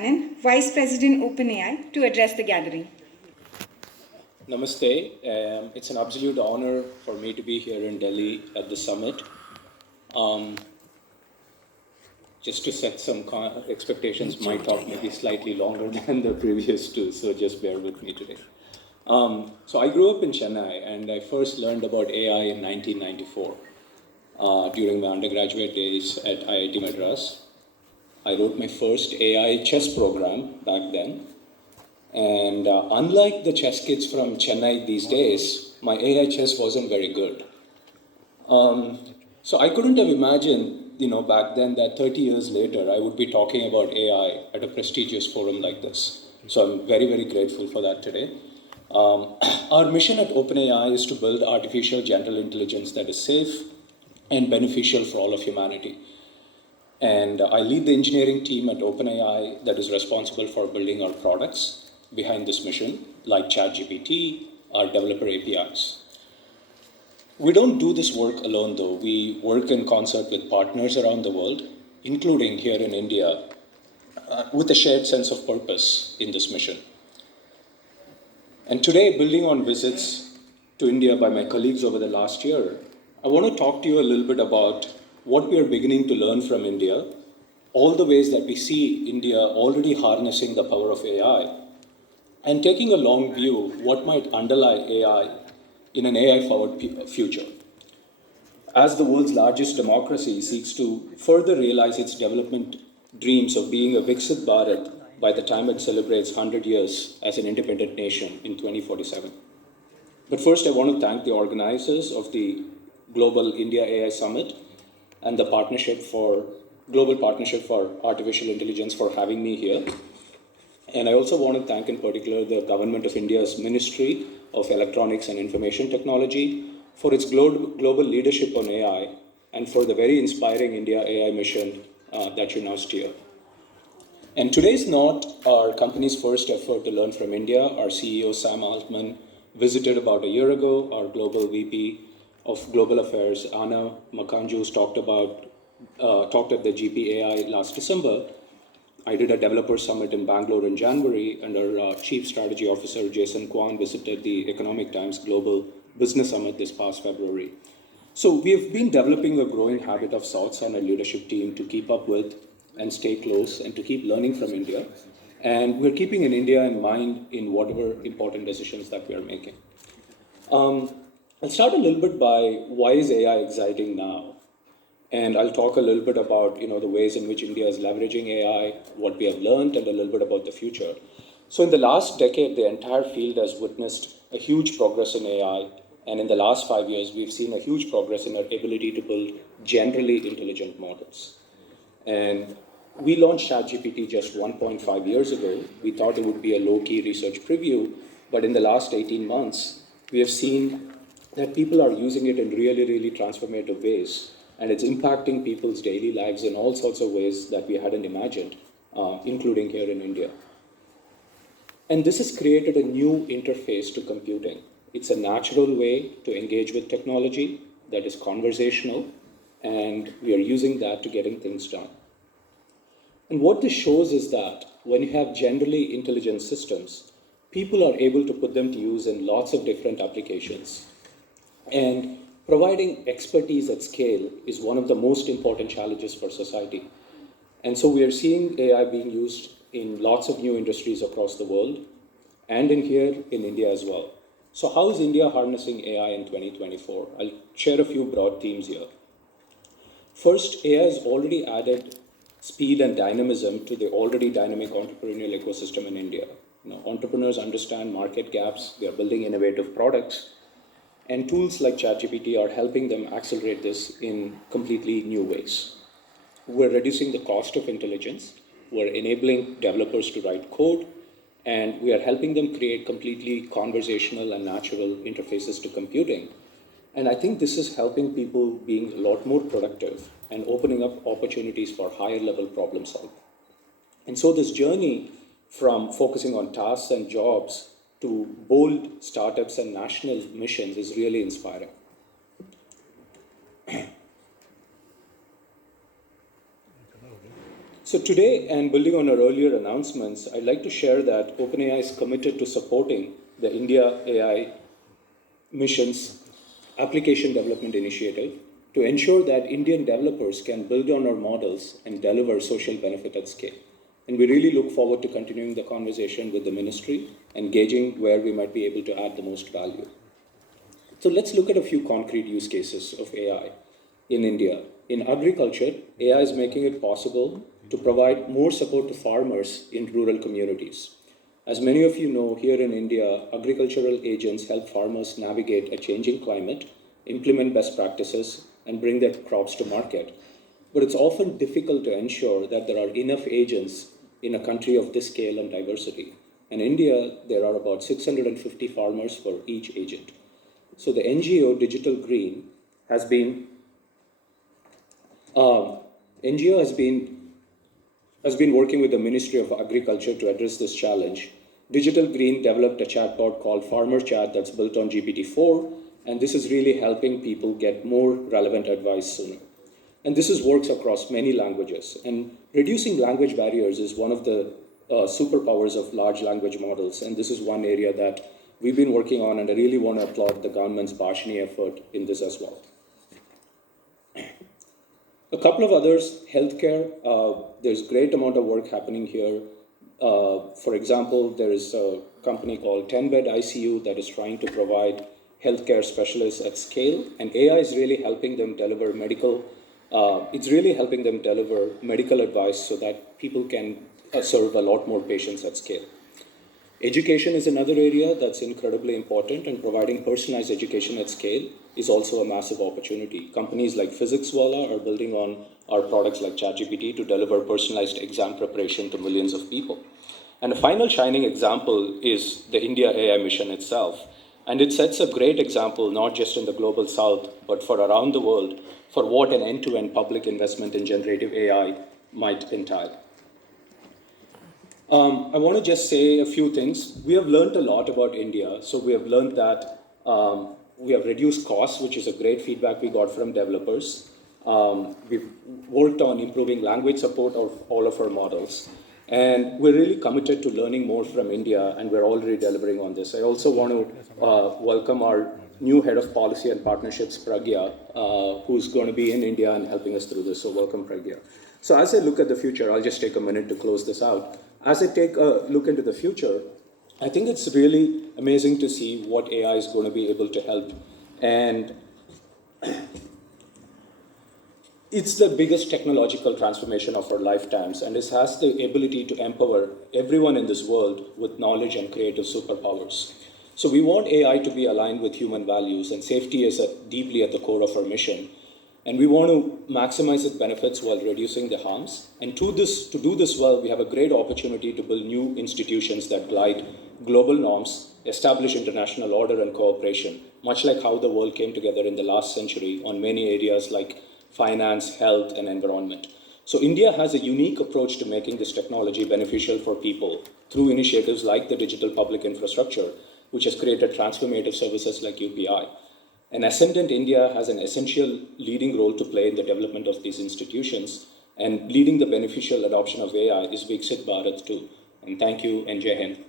Menon, Vice President OpenAI, to address the gathering. Namaste. It's an absolute honor for me to be here in Delhi at the summit. Just to set some expectations, my talk may be slightly longer than the previous two, so just bear with me today. So I grew up in Chennai, and I first learned about AI in 1994 during my undergraduate days at IIT Madras. I wrote my first AI chess program back then. And unlike the chess kids from Chennai these days, my AI chess wasn't very good. So I couldn't have imagined, back then that 30 years later, I would be talking about AI at a prestigious forum like this. So I'm very, very grateful for that today. Our mission at OpenAI is to build artificial general intelligence that is safe and beneficial for all of humanity. And I lead the engineering team at OpenAI that is responsible for building our products behind this mission, like ChatGPT, our developer APIs. We don't do this work alone, though. We work in concert with partners around the world, including here in India, with a shared sense of purpose in this mission. And today, building on visits to India by my colleagues over the last year, I want to talk to you a little bit about what we are beginning to learn from India, all the ways that we see India already harnessing the power of AI, and taking a long view, what might underlie AI in an AI-forward future. As the world's largest democracy seeks to further realize its development dreams of being a Viksit Bharat by the time it celebrates 100 years as an independent nation in 2047. But first, I want to thank the organizers of the Global India AI Summit and the Global Partnership for Artificial Intelligence for having me here. And I also want to thank in particular the Government of India's Ministry of Electronics and Information Technology for its global leadership on AI and for the very inspiring India AI mission that you now steer. And today's not our company's first effort to learn from India. Our CEO, Sam Altman, visited about a year ago. Our global VP of Global Affairs, Anna Makanjus, talked at the GPAI last December. I did a developer summit in Bangalore in January, and our Chief Strategy Officer, Jason Kwan, visited the Economic Times Global Business Summit this past February. So we have been developing a growing habit of sorts on our leadership team to keep up with and stay close and to keep learning from India. And we're keeping in India in mind in whatever important decisions that we are making. I'll start a little bit by why is AI exciting now? And I'll talk a little bit about the ways in which India is leveraging AI, what we have learned, and a little bit about the future. So in the last decade, the entire field has witnessed a huge progress in AI. And in the last 5 years, we've seen a huge progress in our ability to build generally intelligent models. And we launched ChatGPT just 1.5 years ago. We thought it would be a low-key research preview, but in the last 18 months, we have seen that people are using it in really, really transformative ways. And it's impacting people's daily lives in all sorts of ways that we hadn't imagined, including here in India. And this has created a new interface to computing. It's a natural way to engage with technology that is conversational, and we are using that to getting things done. And what this shows is that when you have generally intelligent systems, people are able to put them to use in lots of different applications. And providing expertise at scale is one of the most important challenges for society. And so we are seeing AI being used in lots of new industries across the world and in here in India as well. So how is India harnessing AI in 2024? I'll share a few broad themes here. First, AI has already added speed and dynamism to the already dynamic entrepreneurial ecosystem in India. Entrepreneurs understand market gaps, they are building innovative products, and tools like ChatGPT are helping them accelerate this in completely new ways. We're reducing the cost of intelligence, we're enabling developers to write code, and we are helping them create completely conversational and natural interfaces to computing. And I think this is helping people being a lot more productive and opening up opportunities for higher level problem solving. And so this journey from focusing on tasks and jobs to bold startups and national missions is really inspiring. So today, and building on our earlier announcements, I'd like to share that OpenAI is committed to supporting the India AI Mission's application development initiative to ensure that Indian developers can build on our models and deliver social benefit at scale. And we really look forward to continuing the conversation with the ministry and gauging where we might be able to add the most value. So let's look at a few concrete use cases of AI in India. In agriculture, AI is making it possible to provide more support to farmers in rural communities. As many of you know, here in India, agricultural agents help farmers navigate a changing climate, implement best practices, and bring their crops to market. But it's often difficult to ensure that there are enough agents in a country of this scale and diversity. In India, there are about 650 farmers for each agent. So the NGO Digital Green has been NGO has been working with the Ministry of Agriculture to address this challenge. Digital Green developed a chatbot called Farmer Chat that's built on GPT-4, and this is really helping people get more relevant advice sooner. And this works across many languages. And reducing language barriers is one of the superpowers of large language models, and this is one area that we've been working on, and I really want to applaud the government's Bhashini effort in this as well. A couple of others, healthcare, there's great amount of work happening here. For example, there is a company called 10-bed ICU that is trying to provide healthcare specialists at scale, and AI is really helping them deliver medical advice so that people can serve a lot more patients at scale. Education is another area that's incredibly important, and providing personalized education at scale is also a massive opportunity. Companies like PhysicsWallah are building on our products like ChatGPT to deliver personalized exam preparation to millions of people. And a final shining example is the India AI mission itself. And it sets a great example, not just in the global south, but for around the world, for what an end-to-end public investment in generative AI might entail. I want to just say a few things. We have learned a lot about India. So we have learned that we have reduced costs, which is a great feedback we got from developers. We've worked on improving language support of all of our models. And we're really committed to learning more from India, and we're already delivering on this. I also want to welcome our new head of policy and partnerships, Pragya, who's going to be in India and helping us through this. So welcome, Pragya. So as I look at the future, I'll just take a minute to close this out. As I take a look into the future, I think it's really amazing to see what AI is going to be able to help. And it's the biggest technological transformation of our lifetimes, and this has the ability to empower everyone in this world with knowledge and creative superpowers. So we want AI to be aligned with human values, and safety is deeply at the core of our mission. And we want to maximize its benefits while reducing the harms. And to do this well, we have a great opportunity to build new institutions that glide global norms, establish international order and cooperation, much like how the world came together in the last century on many areas like finance, health, and environment. So India has a unique approach to making this technology beneficial for people through initiatives like the digital public infrastructure, which has created transformative services like UPI. And Ascendant India has an essential leading role to play in the development of these institutions, and leading the beneficial adoption of AI is Viksit Bharat too. And thank you, and Jai Hind.